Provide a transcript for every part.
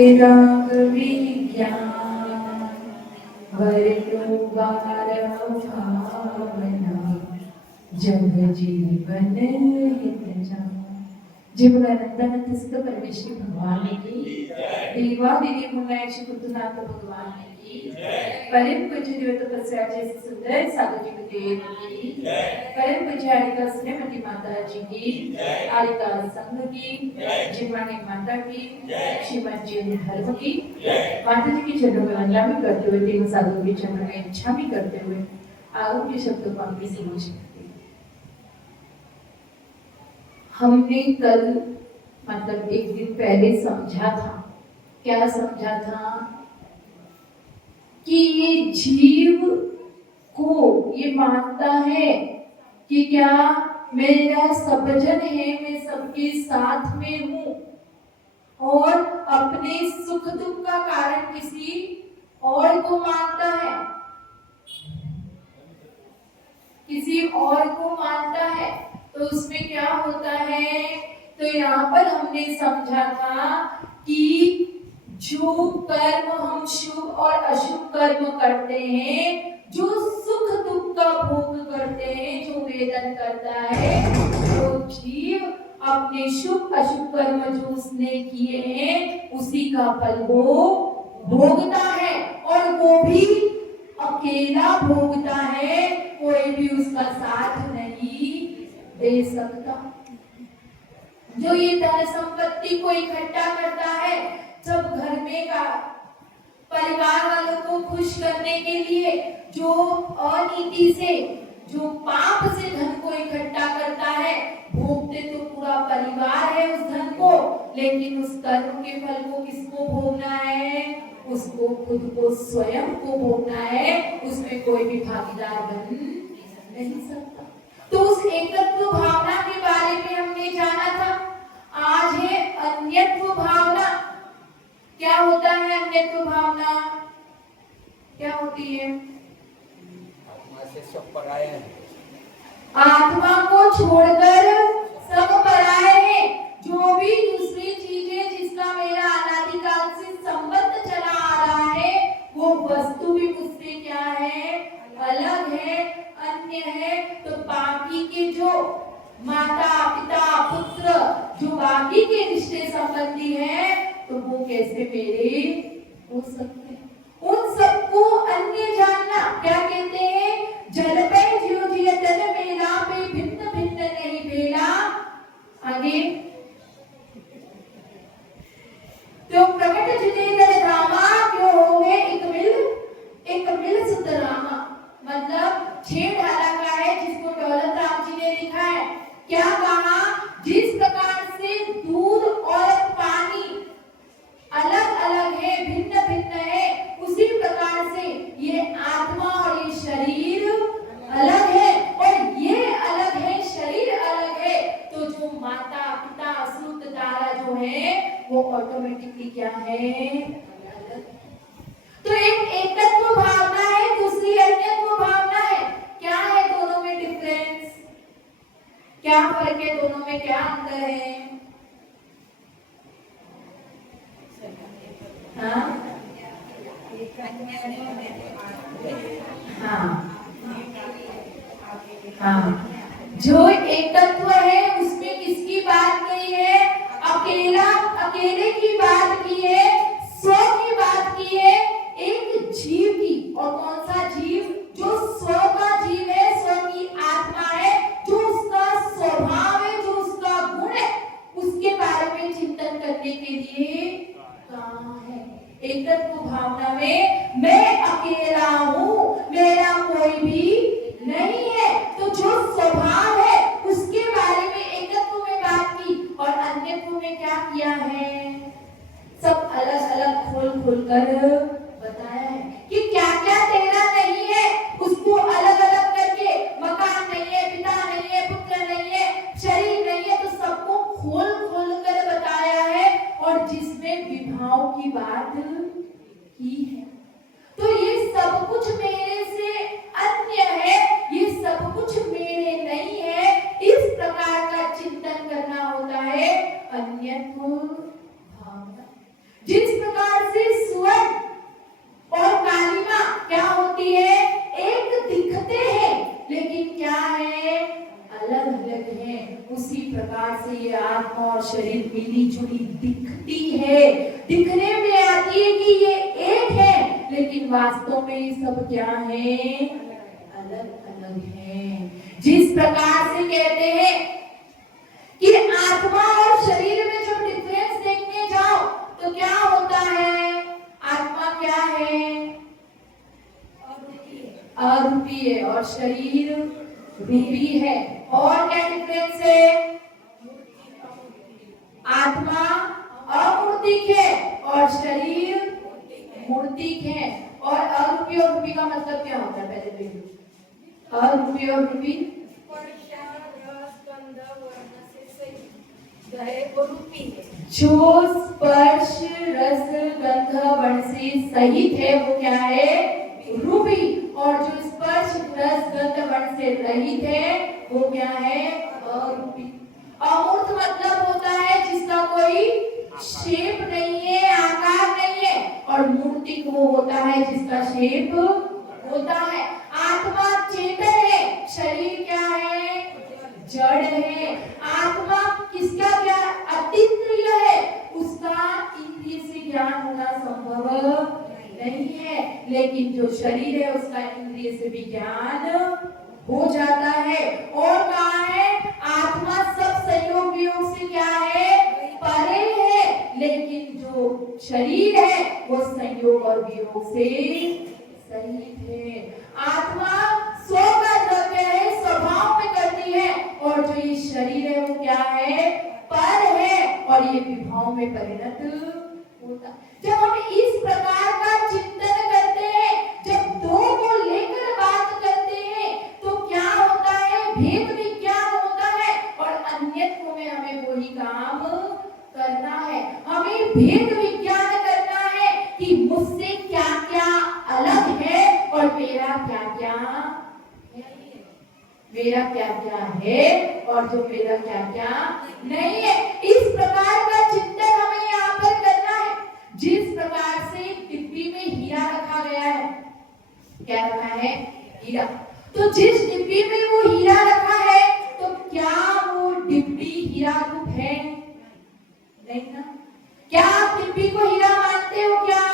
राग विज्ञान वरनु बारह भावना जग जीवन हित जान। जे भगवंतानंद सिद्ध परमेश्वर भगवान की देवादिदेव मुलायची कुतुनाथ भगवान की परम पूज्य देवता प्रसाद सुंदर साधु जी देव की परम पूज्य आरिका श्रीमती माता जी की आरिका संघ की जिन्वाणी माता की श्रीमद जी धर्म की माता जी की चरणों में वंदना भी करते हुए तीन साधु की चरणों में इच्छा भी करते हुए आगे के शब्दों को आपके समझ हमने कल मतलब एक दिन पहले समझा था, क्या समझा था कि ये जीव को ये मानता है कि क्या मेरा सबजन है, मैं सबके साथ में हूँ और अपने सुख दुख का कारण किसी और को मानता है, किसी और को मानता है। तो उसमें क्या होता है, तो यहाँ पर हमने समझा था कि जो कर्म हम शुभ और अशुभ कर्म करते हैं, जो सुख दुख का भोग करते हैं, जो वेदन करता है, तो जीव अपने शुभ अशुभ कर्म जो उसने किए हैं उसी का फल वो भोगता है और वो भी अकेला भोगता है, कोई भी उसका साथ नहीं दे सकता। जो ये धन संपत्ति को इकट्ठा करता है सब घर में का परिवार वालों को खुश करने के लिए, जो अनीति से जो पाप से धन को इकट्ठा करता है, भोगते तो पूरा परिवार है उस धन को, लेकिन उस कर्म के फल को किसको भोगना है, उसको खुद को स्वयं को भोगना है, उसमें कोई भी भागीदार बन नहीं सकता। तो उस एकत्व भावना के बारे में हमने जाना था। आज है अन्यत्व भावना। क्या होता है अन्यत्व भावना, क्या होती है? आत्मा से सब पराये हैं, आत्मा को छोड़कर सब पराये हैं। जो भी दूसरी चीजें जिसका मेरा अनादिकाल से संबंध चला आ रहा है, वो वस्तु भी मुझसे क्या है, अलग है, अन्य है। तो बाकी के जो माता पिता पुत्र जो बाकी के रिश्ते संबंधी हैं, तो वो कैसे मेरे हो सकते हैं? उन सबको अन्य जानना क्या कहते हैं? जल पे जीव जिय तन मेला पे भिन्न भिन्न नहीं बेला। आगे तो प्रकट जिते तन धामा क्यों हो गए एक मिल सुत रामा। मतलब छेद ढाला का है जिसको दौलत राम जी ने लिखा है। क्या कहा? जिस प्रकार से दूध और पानी अलग अलग है, भिन्न भिन्न है, उसी प्रकार से ये आत्मा और ये शरीर अलग है, और ये अलग है, शरीर अलग है। तो जो माता पिता सूत तारा जो है वो ऑटोमेटिकली क्या है, अलग। तो एक एकत्व भावना है, दूसरी अन्यत्व भावना है। क्या है दोनों में डिफरेंस, क्या फर्क है दोनों में, क्या अंतर है? हाँ हाँ हाँ, जो एकत्व है उसमें किसकी बात की है? अकेले की बात की है, स्व की बात की है, एक जीव की। और कौन सा जीव? जो स्व का जीव है, स्व की आत्मा है, जो उसका स्वभाव है, जो उसका गुण है, उसके बारे में चिंतन करने के लिए कहाँ है? एकत्व भावना में मैं अकेला हूँ, मेरा कोई भी नहीं है, तो जो स्वभाव है उसके बारे में एकत्व में बात की। और अन्यत्व में क्या किया है? सब अलग अलग खोल खोल कर बताया है कि क्या क्या तेरा नहीं है, उसको अलग अलग करके, मकान नहीं है, पिता नहीं है, पुत्र नहीं है, शरीर नहीं है, तो सबको खोल खोल कर बताया है। और जिसमें विभाव की बात की है, तो ये सब कुछ मेरे से अन्य है, ये सब कुछ मेरे नहीं है, इस प्रकार का चिंतन करना होता है अन्यत्व भावना। जिस प्रकार और शरीर मिली जुली दिखती है, दिखने में आती है कि ये एक है, लेकिन वास्तव में ये सब क्या है, अलग अलग है। जिस प्रकार से कहते हैं कि आत्मा और शरीर में जब डिफरेंस देखने जाओ तो क्या होता है, आत्मा क्या है, अरूपी है और शरीर रूपी है। और क्या डिफरेंस है, आत्मा अमूर्तिक है और शरीर मूर्तिक है। और अरूपी और रूपी का मतलब क्या होता है, पहले देखो, अरूपी और रूपी, जो स्पर्श रस गंध वर्ण से सहित है वो क्या है, रूपी। और जो स्पर्श रस गंध वर्ण से रहित है वो क्या है, अरूपी। अमूर्त मतलब होता है जिसका कोई शेप नहीं है, आकार नहीं है। और मूर्तिक वो होता है जिसका शेप होता है। आत्मा चेतन है, शरीर क्या है, जड़ है। आत्मा किसका क्या, अतीन्द्रिय है, उसका इंद्रिय से ज्ञान होना संभव नहीं है। लेकिन जो शरीर है उसका इंद्रिय से भी ज्ञान हो जाता है। और कहा है, आत्मा सब संयोग वियोग से क्या है, परे है, लेकिन जो शरीर है वो संयोग और वियोग से सहित है। आत्मा स्व का द्रव्य है, स्वभाव में करती है, और जो ये शरीर है वो क्या है, पर है, और ये विभाव में परिणत होता। जब हम इस प्रकार का चिंतन करते हैं, जब दो को लेकर बात करते हैं, तो क्या होता है, भेद विज्ञान होता है। और अन्यत्व में हमें वही काम करना है, हमें भेद विज्ञान करना है कि मुझसे क्या क्या अलग है और मेरा क्या क्या है और जो मेरा क्या क्या नहीं है। इस प्रकार का चिंतन हमें यहाँ पर करना है। जिस प्रकार से डिब्बी में हीरा रखा गया है, क्या रखा है, हीरा। तो जिस डिब्बी में वो हीरा रखा है, तो क्या वो डिब्बी हीरा रूप है, नहीं ना। क्या आप डिब्बी को हीरा मानते हो, क्या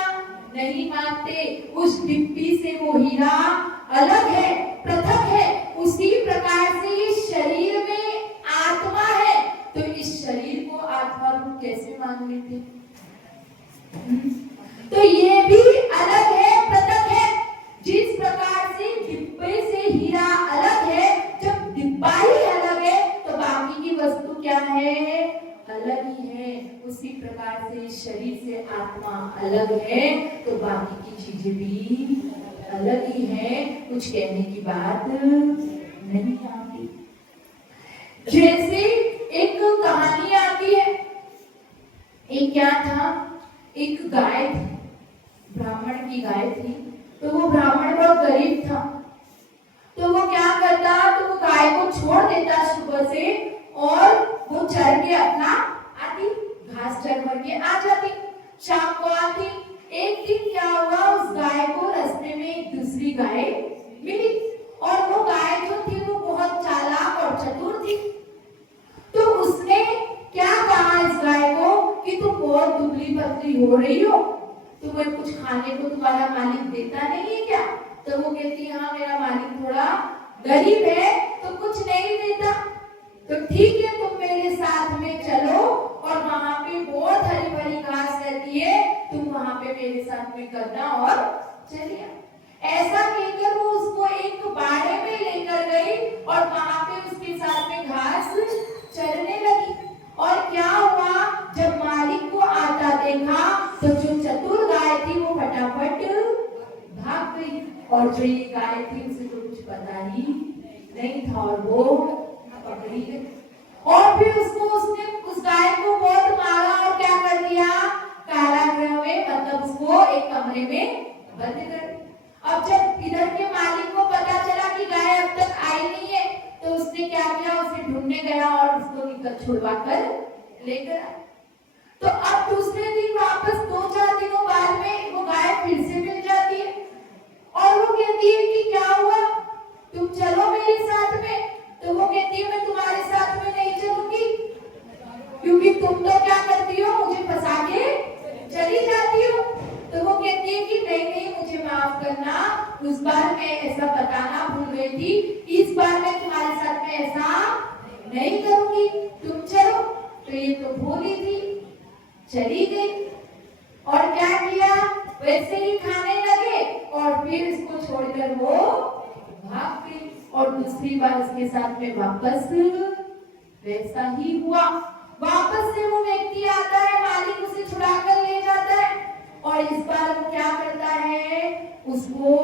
नहीं मानते। उस डिब्बी से वो हीरा अलग है, पृथक है। उसी प्रकार से इस शरीर में आत्मा है, तो इस शरीर को आत्मा रूप कैसे मान लेते, तो ये भी अलग है, पृथक है। जिस प्रकार से डिब्बे से हीरा अलग है, जब डिब्बा ही अलग है तो बाकी की वस्तु क्या है, अलग ही है। उसी प्रकार से शरीर से आत्मा अलग है तो बाकी की चीजें भी अलग ही है। कुछ कहने की बात नहीं आती। जैसे एक कहानी आती है, एक क्या था, एक गाय थी, ब्राह्मण की गाय थी। तो वो ब्राह्मण बहुत गरीब था, तो वो क्या करता, तो वो गाय को छोड़ देता सुबह से, और वो चर के अपना आती, घास चर भर के आ जाती, शाम को आती। एक दिन क्या हुआ, उस गाय को रास्ते में एक दूसरी गाय मिली, और वो गाय जो थी वो बहुत चालाक और चतुर थी। तो उसने क्या कहा इस गाय को कि तुम बहुत दुबली पतली हो रही हो, तुम्हें कुछ खाने को तुम्हारा मालिक देता नहीं है क्या। तो वो कहती है, हाँ मेरा मालिक थोड़ा गरीब है तो कुछ नहीं देता। तो ठीक है, तुम मेरे साथ में चलो, और वहां पे बहुत हरी भरी घास रहती है, तुम वहां पे मेरे साथ में करना, और चलिए। ऐसा कहकर वो उसको एक बाड़े में लेकर गई, और वहां पे उसके साथ में घास चरने लगी। और क्या हुआ, जब मालिक को आता देखा तो जो चतुर गाय थी वो फटाफट भाग गई, और जो ये गाय थी उसे तो कुछ पता ही नहीं था, और वो पकड़ी गई। और फिर उसने उस गाय को बहुत मारा, और क्या कर दिया, कारागृह में, मतलब उसको एक कमरे में बंद कर दिया। अब जब इधर के मालिक को पता चला कि गाय अब तक आई नहीं है, तो उसने क्या किया, उसे ढूंढने गया और उसको निकल छुड़वा कर लेकर आया। तो अब दूसरे दिन वापस 2-4 दिनों बाद में वो गाय फिर से मिल जाती है, और वो कहती है कि क्या हुआ, तुम चलो मेरे साथ में। तो वो कहती है, मैं तुम्हारे साथ में नहीं चलूंगी, क्योंकि उस बार मैं ऐसा बताना भूल गई थी, इस बार मैं तुम्हारे साथ में ऐसा नहीं करूंगी, तुम चलो। तो ये तो भूली थी, चली गई और क्या किया, वैसे ही खाने लगे और फिर इसको छोड़कर वो भाग गई। और दूसरी बार इसके साथ में वापस वैसा ही हुआ। वापस से वो व्यक्ति आता है, मालिक उसे छुड़ा कर ले जाता है और इस बार वो क्या करता है, उसको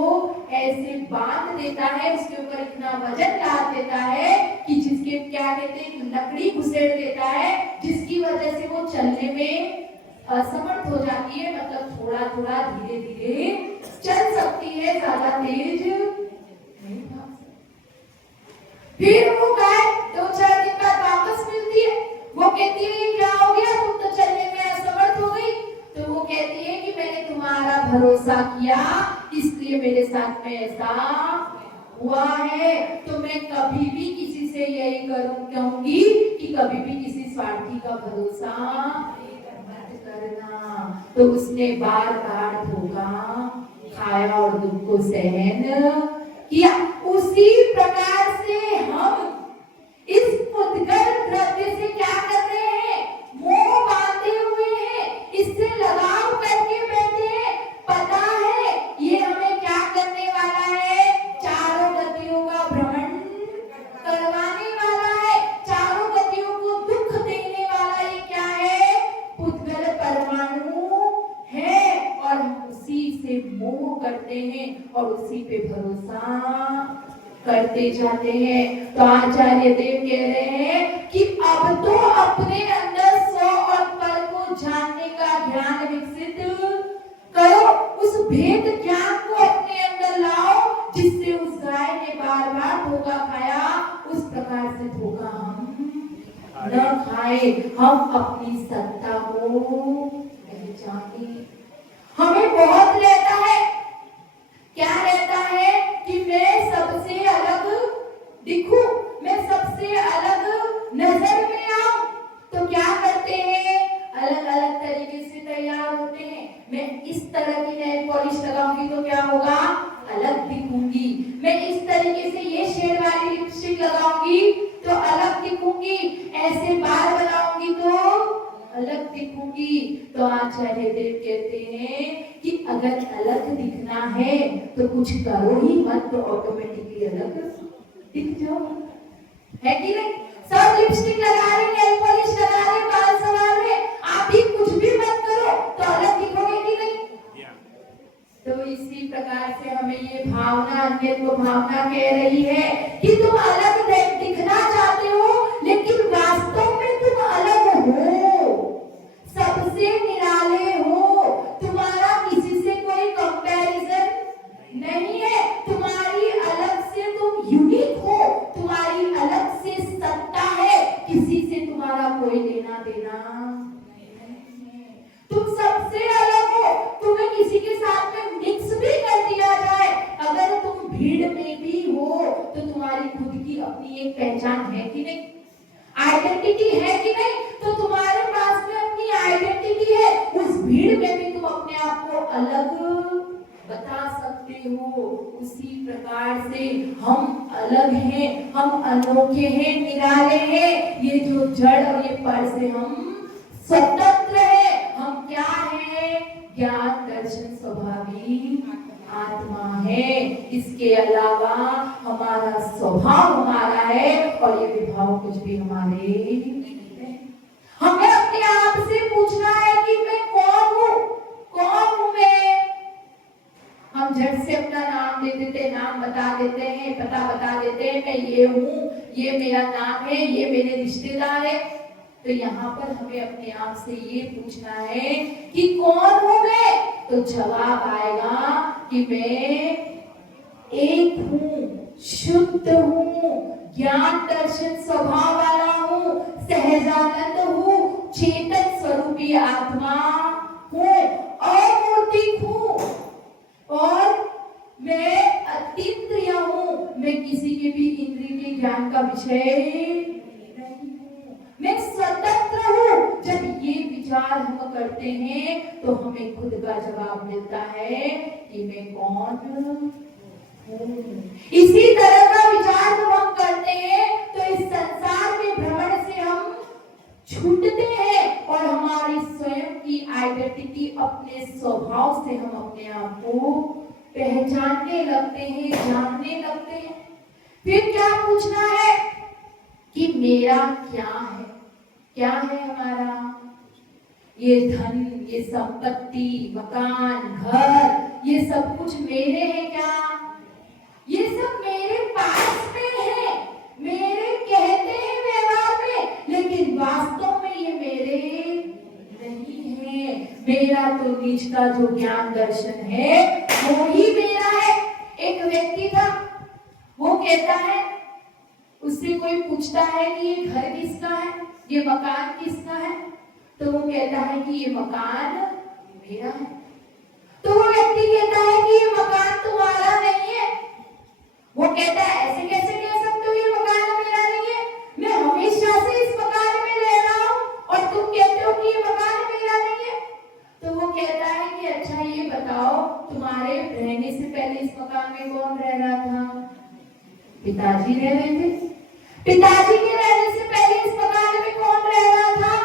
ऐसे बांध देता है, उसके ऊपर इतना वजन डाल देता है कि जिसके क्या कहते हैं, लकड़ी घुसेड़ देता है, जिसकी वजह से वो चलने में असमर्थ हो जाती है। मतलब थोड़ा थोड़ा धीरे धीरे चल सकती है, ज्यादा तेज नहीं भाग सकती। फिर वो गाय 2-4 दिन बाद वापस मिलती है, वो कहती है क्या हो गया, तुम तो चलने में असमर्थ हो गई। तो वो कहती है कि मैंने तुम्हारा भरोसा किया, इसलिए मेरे साथ में ऐसा हुआ है। तो मैं कभी भी किसी से यही कहूंगी कि कभी भी किसी स्वार्थी का भरोसा मत करना। तो उसने बार बार धोखा खाया और दुख को सहन किया। उसी प्रकार से हम इस पुद्गल द्रव्य से क्या कर रहे हैं, मोह बांधे हुए हैं, इससे लगाव करके बैठे हैं। पता है ये हमें क्या करने वाला है, चारों गतियों का भ्रमण करवाने वाला है, चारों गतियों को दुख देने वाला। ये क्या है, पुद्गल परमाणु है और हम उसी से मोह करते हैं और उसी पे भरोसा करते जाते हैं। तो आचार्य देव कह रहे हैं कि अब तो अपने अंदर स्व और पर को जानने का ज्ञान विकसित करो, उस भेद ज्ञान को अपने अंदर लाओ, जिससे उस गाय ने बार बार धोखा खाया, उस प्रकार से धोखा हम न खाए। हम अपनी सत्ता को पहचाने। हमें बहुत रहता है, क्या रहता है कि मैं सबसे अलग दिखूं, मैं सबसे अलग नजर में आऊं। तो क्या करते हैं, अलग अलग तरीके से तैयार होते हैं। मैं इस तरह की नेल पॉलिश लगाऊंगी तो क्या होगा, अलग दिखूंगी। मैं इस तरीके से ये शेड वाली लिपस्टिक लगाऊंगी तो अलग दिखूंगी। ऐसे बाल बनाऊंगी तो अलग दिखूंगी। तो आचार्य देव कहते हैं कि अगर अलग दिखना है तो कुछ करो ही मत, तो ऑटोमेटिकली अलग दिख जाओ, है कि नहीं। सब लिपस्टिक लगा रहे, नेल पॉलिश लगा रहे, बाल संवार रहे, आप भी कुछ भी मत करो तो अलग दिखोगे कि नहीं। तो इसी प्रकार से हमें ये भावना, अन्य को भावना कह रही है कि तुम अलग दिखना चाहते हो, लेकिन वास्तव में तुम अलग हो, सबसे निराले हो। तुम्हारा किसी से कोई कंपैरिजन नहीं है, तुम्हारी अलग से तुम यूनिक हो, तुम्हारी अलग से सत्ता है, किसी से तुम्हारा कोई लेना देना नहीं है। तुम सबसे अलग हो, तुम्हें किसी के साथ में मिक्स भी कर दिया जाए, अगर तुम भीड़ में भी हो तो तुम्हारी खुद की अपनी एक पहचान है कि नहीं, आइडेंटिटी है कि नहीं। तो तुम्हारे पास में अपनी आइडेंटिटी है, उस भीड़ में भी तुम अपने आप को अलग बता सकते हो। उसी प्रकार से हम अलग हैं, हम अनोखे हैं, निराले हैं। ये जो जड़ और ये पर से हम स्वतंत्र हैं। हम क्या हैं, ज्ञान दर्शन स्वभावी आत्मा है। इसके अलावा हमारा स्वभाव हमारा है और ये विभाव कुछ भी हमारे नहीं है। हमें अपने आप से पूछना है कि मैं कौन हूँ, कौन हूँ मैं। हम झट से अपना नाम दे देते, नाम बता देते हैं, पता बता देते हैं, मैं ये हूँ, ये मेरा नाम है, ये मेरे रिश्तेदार है। तो यहाँ पर हमें अपने आप से ये पूछना है कि कौन हूँ मैं। तो जवाब आएगा कि मैं एक हूँ, शुद्ध हूँ, ज्ञान दर्शन स्वभाव वाला हूँ, सहजानंद हूँ, चेतन स्वरूपी आत्मा हूँ, अमूर्तिक हूँ और मैं अतीन्द्रिय हूँ। मैं किसी के भी इंद्रिय के ज्ञान का विषय नहीं हूँ, मैं स्वतंत्र हूँ। जब ये विचार हम करते हैं तो हमें खुद का जवाब मिलता है कि मैं कौन इसी तरह का विचार जब हम करते हैं तो इस संसार के भ्रमण से हम छूटते हैं और हमारी स्वयं की आइडेंटिटी, अपने स्वभाव से हम अपने आप को पहचानने लगते हैं, जानने लगते हैं। फिर क्या पूछना है कि मेरा क्या है? क्या है हमारा? ये धन, ये संपत्ति, मकान, घर, ये सब कुछ मेरे हैं क्या? ये सब मेरे पास में है, मेरे कहते हैं व्यवहार में, लेकिन वास्तव में ये मेरे नहीं है। मेरा तो निज का जो ज्ञान दर्शन है वो ही मेरा है। एक व्यक्ति था, वो कहता है, उससे कोई पूछता है कि ये घर किसका है, ये मकान किसका है, तो वो कहता है कि ये मकान मेरा है। तो वो व्यक्ति कहता है कि ये मकान तुम्हारा नहीं है। वो कहता है ऐसे कैसे कह सकते हो ये मकान मेरा नहीं है? मैं हमेशा से इस मकान में रह रहा हूँ और तुम कहते हो कि ये मकान मेरा नहीं है। तो वो कहता है कि अच्छा ये बताओ, तुम्हारे रहने से पहले इस मकान में कौन रह रहा था? पिताजी रह रहे थे। पिताजी के रहने से पहले इस मकान में कौन रह रहा था?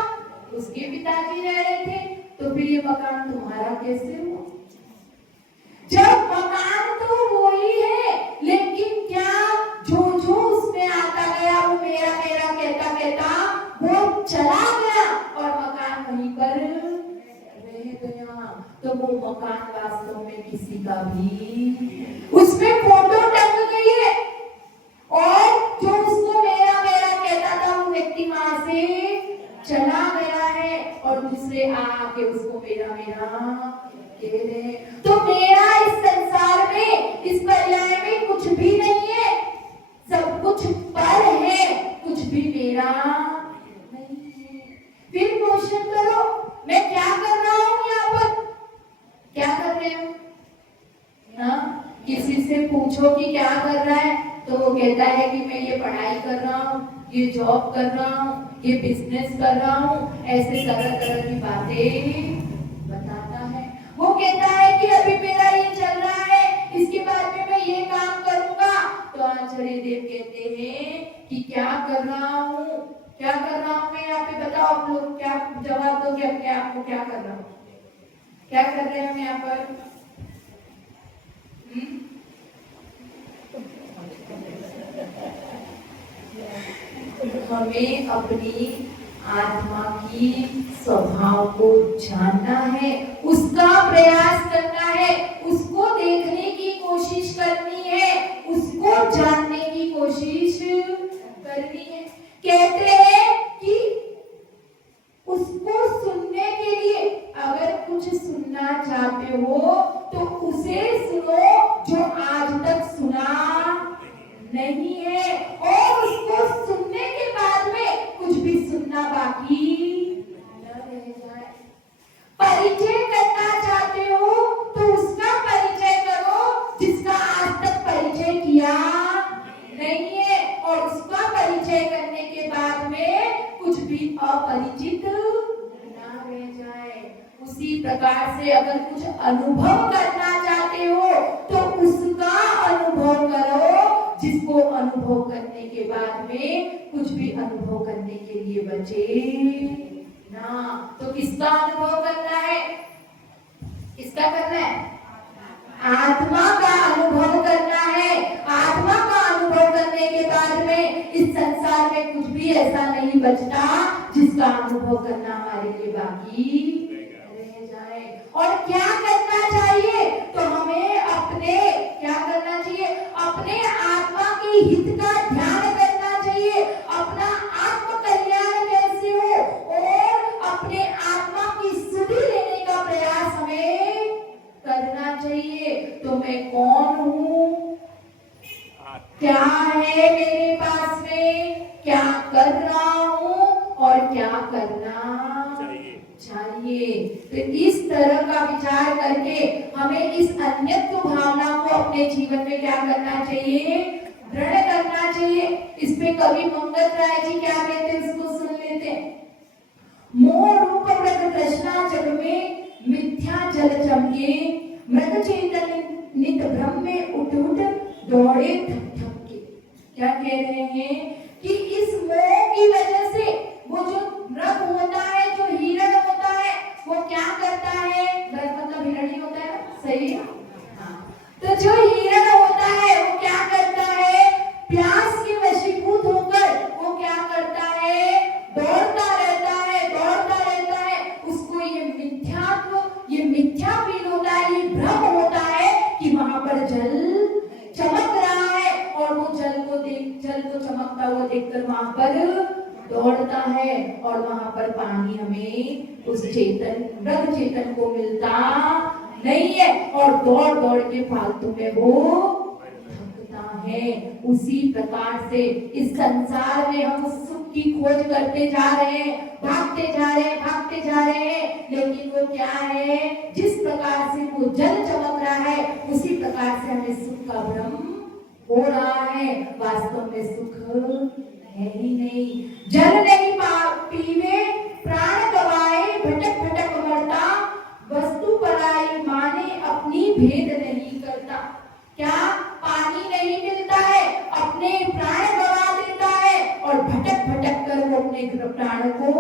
उसके पिताजी रह रहे थे। तो फिर ये मकान तुम्हारा कैसे हुआ? जब मकान तो वो ही है, लेकिन क्या जो जो उसमें आता गया वो मेरा मेरा कहता कहता वो चला गया और मकान वहीं पर रह गया। तो वो मकान वास्तव में किसी का भी, उसमें फोटो टंग गई है और जो उसको मेरा मेरा कहता था वो व्यक्ति वहां से चला गया है और दूसरे आके उसको मेरा मेरा कह रहे हैं। तो मेरा इस संसार में, इस पर्याय में कुछ भी नहीं है, सब कुछ पर है, कुछ भी मेरा नहीं है। फिर क्वेश्चन करो, मैं क्या कर रहा हूँ यहाँ पर? क्या कर रहे हो? हाँ, किसी से पूछो कि क्या कर रहा है तो वो कहता है कि मैं ये पढ़ाई कर रहा हूँ, ये जॉब कर रहा हूँ, ये बिजनेस कर रहा हूँ, ऐसे तरह तरह की बातें बताता है। वो कहता है कि अभी मेरा ये चल रहा है, इसके बाद में मैं ये काम करूंगा। तो आचार्य देव कहते हैं कि क्या कर रहा हूँ, क्या कर रहा हूँ मैं यहाँ पे? बताओ आप लोग, क्या जवाब दोगे अपने आप को? क्या कर रहा हूँ, क्या कर रहे हैं हम यहाँ पर? हमें अपनी आत्मा की स्वभाव को जानना है, उसका प्रयास करना है, उसको देखने की कोशिश करनी है, उसको जानने की कोशिश करनी है। कहते हैं कि उसको सुनने के लिए अगर कुछ सुनना चाहते हो तो उसे सुनो जो आज तक सुना नहीं है, और उसको सुनने के बाद में कुछ भी सुनना बाकी न रह जाए। परिचय करना चाहते हो तो उसका परिचय करो जिसका आज तक परिचय किया नहीं है, और उसका परिचय करने के बाद में कुछ भी अपरिचित न रह जाए। उसी प्रकार से अगर कुछ अनुभव करना चाहते हो तो उसका अनुभव करो जिसको अनुभव करने के बाद में कुछ भी अनुभव करने के लिए बचे ना। तो किसका अनुभव करना है? किसका करना है? आत्मा का अनुभव करना है। आत्मा का अनुभव करने के बाद में इस संसार में कुछ भी ऐसा नहीं बचता जिसका अनुभव करना हमारे लिए बाकी रह जाए। और क्या करना चाहिए? तो हमें अपने क्या करना चाहिए? अपने आत्मा के हित का ध्यान करना चाहिए, अपना आत्म कल्याण कैसे हो और अपने आत्मा की सुधि लेने का प्रयास हमें करना चाहिए। तो मैं कौन हूँ, क्या है मेरे पास में, क्या कर रहा हूँ और क्या करना चाहिए। तो इस तरह का विचार करके हमें इस अन्यत्व भावना को अपने जीवन में क्या करना चाहिए? दृढ़ करना चाहिए। इस पे कवि मंगल राय जी क्या कहते हैं, उसको सुन लेते हैं। मोह रूप मृग तृष्णा जग में मिथ्या जल चमके, मृग चेतन नित भ्रम में उठ उठ दौड़े थक थक के। क्या कह रहे हैं कि इस मोह की वजह से वो जो मृग होता है, जो हिरण होता है, वो क्या करता है, मृग मतलब हिरण ही होता है ना, सही है? हाँ। तो जो हिरण होता है वो क्या करता है, प्यास के वशीभूत होकर वो क्या करता है, दौड़ता रहता है, दौड़ता रहता है। उसको ये मिथ्या फील होता है, ये भ्रम होता है कि वहां पर जल चमक रहा है, और वो जल को चमकता हुआ देखकर वहां पर दौड़ता है, और वहां पर पानी हमें उस मृग चेतन को मिलता नहीं है, और दौड़ दौड़ के फालतू में वो थकता है। उसी प्रकार से इस संसार में हम सुख की खोज करते जा रहे हैं, भागते जा रहे हैं, लेकिन वो क्या है, जिस प्रकार से वो जल चमक रहा है उसी प्रकार से हमें सुख का भ्रम हो रहा है। वास्तव में सुख है ही नहीं। जल नहीं पीवे प्राण गवाए, भटक भटक मरता, वस्तु पराई माने अपनी भेद नहीं करता। क्या पानी नहीं मिलता है, अपने प्राण गवा देता है, और भटक भटक कर वो अपने प्राण को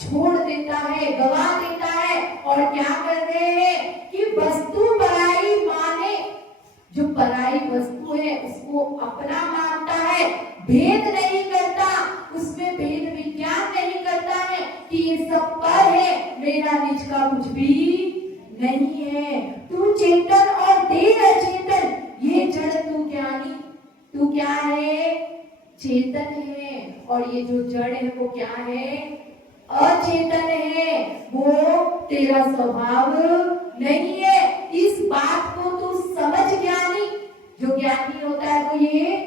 छोड़ देता है, गवा देता है। और क्या कर रहे हैं कि वस्तु पराई माने, जो पराई वस्तु है उसको अपना मानता है, भेद नहीं करता, उसमें भेद विज्ञान नहीं करता है कि ये सब पर है, मेरा निज का कुछ भी नहीं है। तू चेतन और देह अचेतन, ये जड़ तू ज्ञानी, तू क्या है, चेतन है, और ये जो जड़ है वो क्या है, अचेतन है, वो तेरा स्वभाव नहीं है। इस बात को तू समझ ज्ञानी। जो ज्ञानी होता है वो ये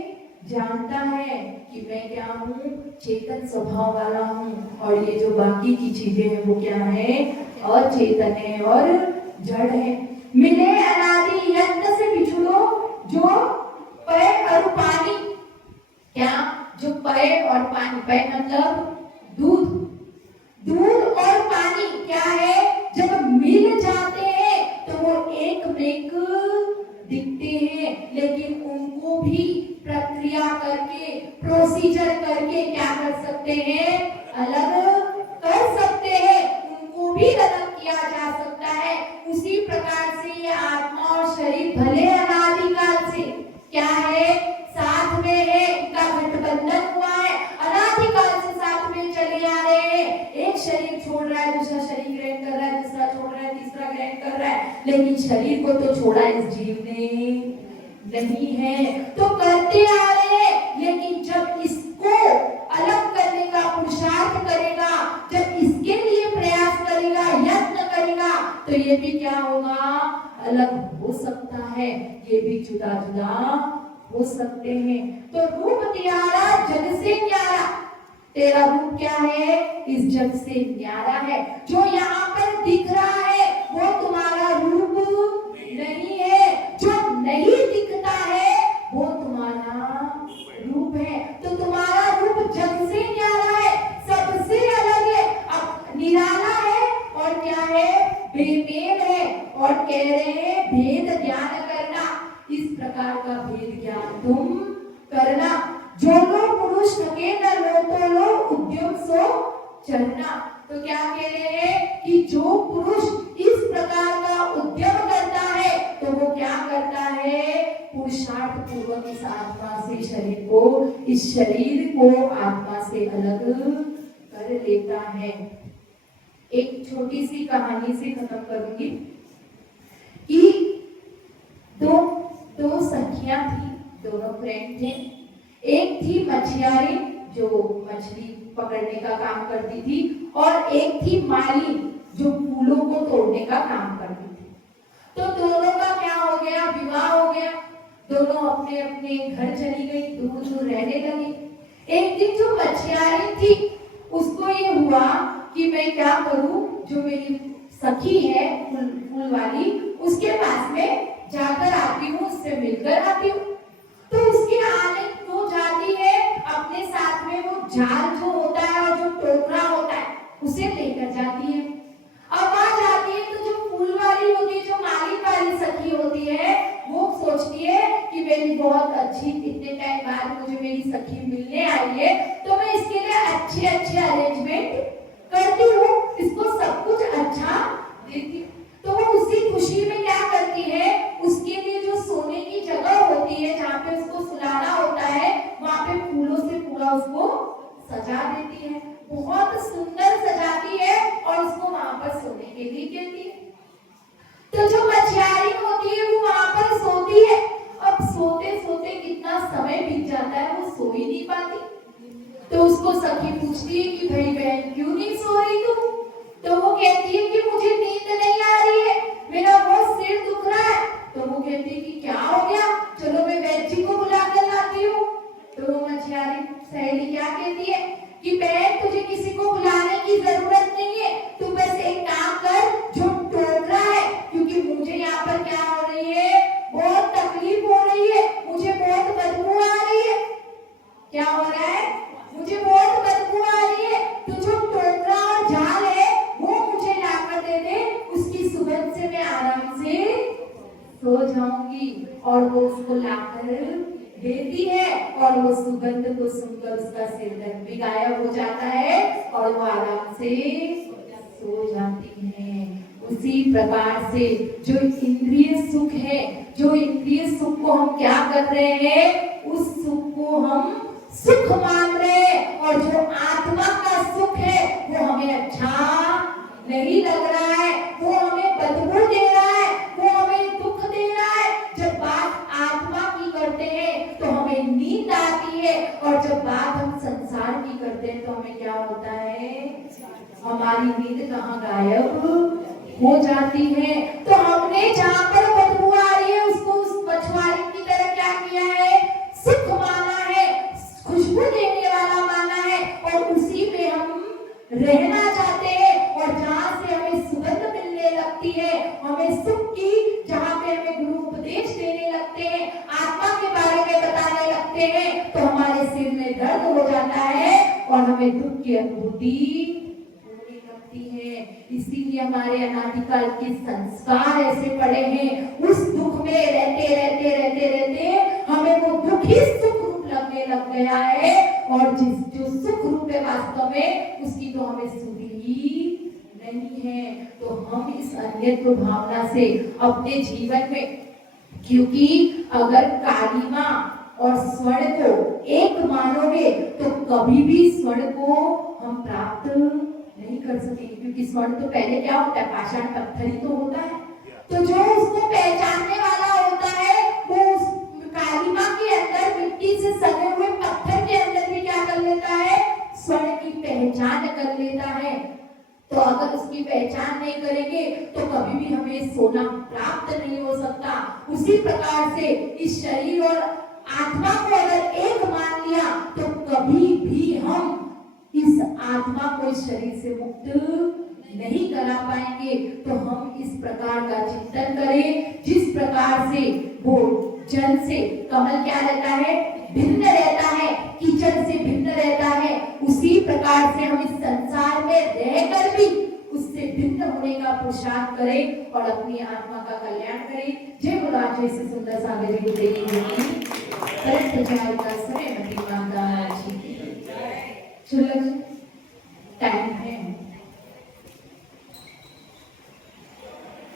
जानता है कि मैं क्या हूँ, चेतन स्वभाव वाला हूँ, और ये जो बाकी की चीजें हैं वो क्या है, अचेतन है और जड़ है। मिले अनादि यत्न से बिछुड़ो, जो पेय और पानी, क्या, जो पेय और पानी, पेय मतलब दूध और पानी क्या है, जब मिल जाते हैं तो वो एक मेक दिखते हैं, लेकिन उनको भी प्रक्रिया करके, प्रोसीजर करके क्या कर सकते हैं, अलग कर सकते हैं, उनको भी अलग किया जा सकता है। उसी प्रकार से ये आत्मा और शरीर भले अनादिकाल से क्या है, साथ में है, इनका गठबंधन हुआ है, अनादिकाल से साथ में चले आ रहे हैं। एक शरीर छोड़ रहा है, दूसरा शरीर ग्रहण कर रहा है, दूसरा छोड़ रहा है, तीसरा ग्रहण कर रहा है, लेकिन शरीर को तो छोड़ा इस जीव ने नहीं है। तो करते आ रहे हैं, लेकिन जब इसको अलग करने का पुरुषार्थ करेगा, जब इसके लिए प्रयास करेगा, यत्न करेगा, तो ये भी क्या होगा, अलग हो सकता है, ये भी जुदा जुदा हो सकते हैं। तो रूप न्यारा जग से न्यारा, तेरा रूप क्या है, इस जग से न्यारा है। जो यहाँ पर दिख रहा है वो तुम्हारा रूप नहीं है, जो नहीं दिखता है वो तुम्हारा रूप है। तो तुम्हारा रूप जग से न्यारा है, सबसे अलग है, अब निराला है, और क्या है, बेमेल है। और कह रहे हैं भेद ज्ञान करना, इस प्रकार का भेद ज्ञान तुम करना। जो लोग पुरुष थके न लो तो लो उद्यम सो चलना। तो क्या कह रहे हैं कि जो पुरुष इस प्रकार का उद्यम करता है तो वो क्या करता है, पुरुषार्थ पूर्वक इस आत्मा से शरीर को, इस शरीर को आत्मा से अलग कर लेता है। एक छोटी सी कहानी से खत्म करूंगी कि दो सखियां थी, दोनों फ्रेंड थे। एक थी मछियारी जो मछली पकड़ने का काम करती थी, और एक थी माली जो फूलों को तोड़ने का काम करती थी। तो दोनों का क्या हो गया, विवाह हो गया, दोनों अपने अपने घर चली गई, दूर दूर रहने लगी। एक दिन जो मछियारी थी उसको ये हुआ कि मैं क्या करूं, जो मेरी सखी है फूल वाली, उसके पास में जाकर आती हूँ, उससे मिलकर आती हूँ। तो उसके आने को जाती है, अपने साथ में वो जाल जो होता है और जो टोकरा होता है उसे लेकर जाती है। अब आ जाती है तो जो फूल वाली होती है, जो माली वाली सखी होती है, वो सोचती है कि मेरी बहुत मेरी सखी मिलने आई है तो मैं इसके लिए अच्छे अच्छे अरेंजमेंट करती हूँ, इसको सब कुछ अच्छा देती हूँ। तो वो उसी खुशी में क्या करती है, उसके लिए जो सोने की जगह होती है जहाँ पे उसको सुलाना होता है, वहाँ पे फूलों से पूरा उसको सजा देती है, बहुत सुंदर सजाती है और उसको वहाँ पर सोने के लिए कहती है। तो जो मछियारी होती है वो वहाँ पर सोती है। अब सोते सोते कितना समय बीत जाता है, वो सो ही नहीं पाती। तो उसको सखी पूछती है कि भाई बहन क्यों नहीं सो रही तू? तो वो कहती है कि मुझे नींद नहीं आ रही है, मेरा बहुत सिर दुख रहा है। तो वो कहती है कि क्या हो गया, चलो मैं वैद्य जी को बुला कर लाती हूँ। तो वो मछियारी सहेली क्या कहती है कि बहन तुझे किसी को बुलाने की जरूरत नहीं है, तू बस एक काम कर, जो टोक रहा है, क्योंकि मुझे यहाँ पर क्या हो रही है, बहुत तकलीफ हो रही है, मुझे बहुत बदबू आ रही है। क्या हो रहा है? मुझे बहुत बदबू आ रही है, तो जो टोकरा और जाल है वो मुझे लाकर दे दे, उसकी सुगंध से मैं आराम से सो जाऊंगी। और वो उसको लाकर देती है और वो सुगंध को सुनकर उसका सिर दर्द भी गायब हो जाता है और वो आराम से सो जाती है। उसी प्रकार से जो इंद्रिय सुख है, जो इंद्रिय सुख को हम क्या कर रहे हैं, उस सुख को हम सुख मान रहे हैं, और जो आत्मा का सुख है वो हमें अच्छा नहीं लग रहा है, वो हमें बदबू दे रहा है, वो हमें दुख दे रहा है। जब बात आत्मा की करते हैं तो हमें नींद आती है, और जब बात हम संसार की करते हैं तो हमें क्या होता है, हमारी नींद कहाँ गायब हो जाती है। तो हमने जहाँ पर बदबू आ रही है उसको उस मछुआरे की तरह क्या किया है, सुख माना है, खुशबू देने वाला माना है, और उसी में हम रहना चाहते हैं। और जहाँ से हमें सुगंध मिलने लगती है, हमें सुख की, जहाँ पे हमें गुरु उपदेश देने लगते हैं, आत्मा के बारे में बताने लगते हैं, तो हमारे सिर में दर्द हो जाता है और हमें दुख की अनुभूति होने लगती है। इसीलिए हमारे अनादिकाल के संस्कार ऐसे पड़े हैं, उस दुख में रहते रहते रहते रहते हमें वो दुख ही सुख रूप लगने लग गया है, और जो सुख रूप है वास्तव में उसकी तो हमें सुधी ही नहीं है। तो हम इस अन्यत्व भावना से अपने जीवन में, क्योंकि अगर कालिमा और स्वर्ण को एक मानोगे तो कभी भी स्वर्ण को हम प्राप्त नहीं कर सकेंगे, क्योंकि स्वर्ण तो पहले क्या होता है, पाषाण पत्थर ही तो होता है। तो जो उसको पहचानने वाला होता है वो उस कालिमा के अंदर, मिट्टी से सने हुए पत्थर के अंदर भी क्या कर लेता है, स्वर्ण की पहचान कर लेता है। तो अगर उसकी पहचान नहीं करेंगे तो कभी भी हमें सोना प्राप्त नहीं हो सकता। उसी प्रकार से इस शरीर और आत्मा को अगर एक मान लिया तो कभी भी हम इस आत्मा को इस शरीर से मुक्त नहीं करा पाएंगे। तो हम इस प्रकार का चिंतन करें, जिस प्रकार से वो जल से कमल क्या रहता है, भिन्न रहता है, कीचड़ से भिन्न रहता है, उसी प्रकार से हम इस संसार में रहकर भी उससे भिन्न होने का पुरुषार्थ करें और अपनी आत्मा का कल्याण करें। जय गुरु से सुंदर सागर गुरुदेव जी,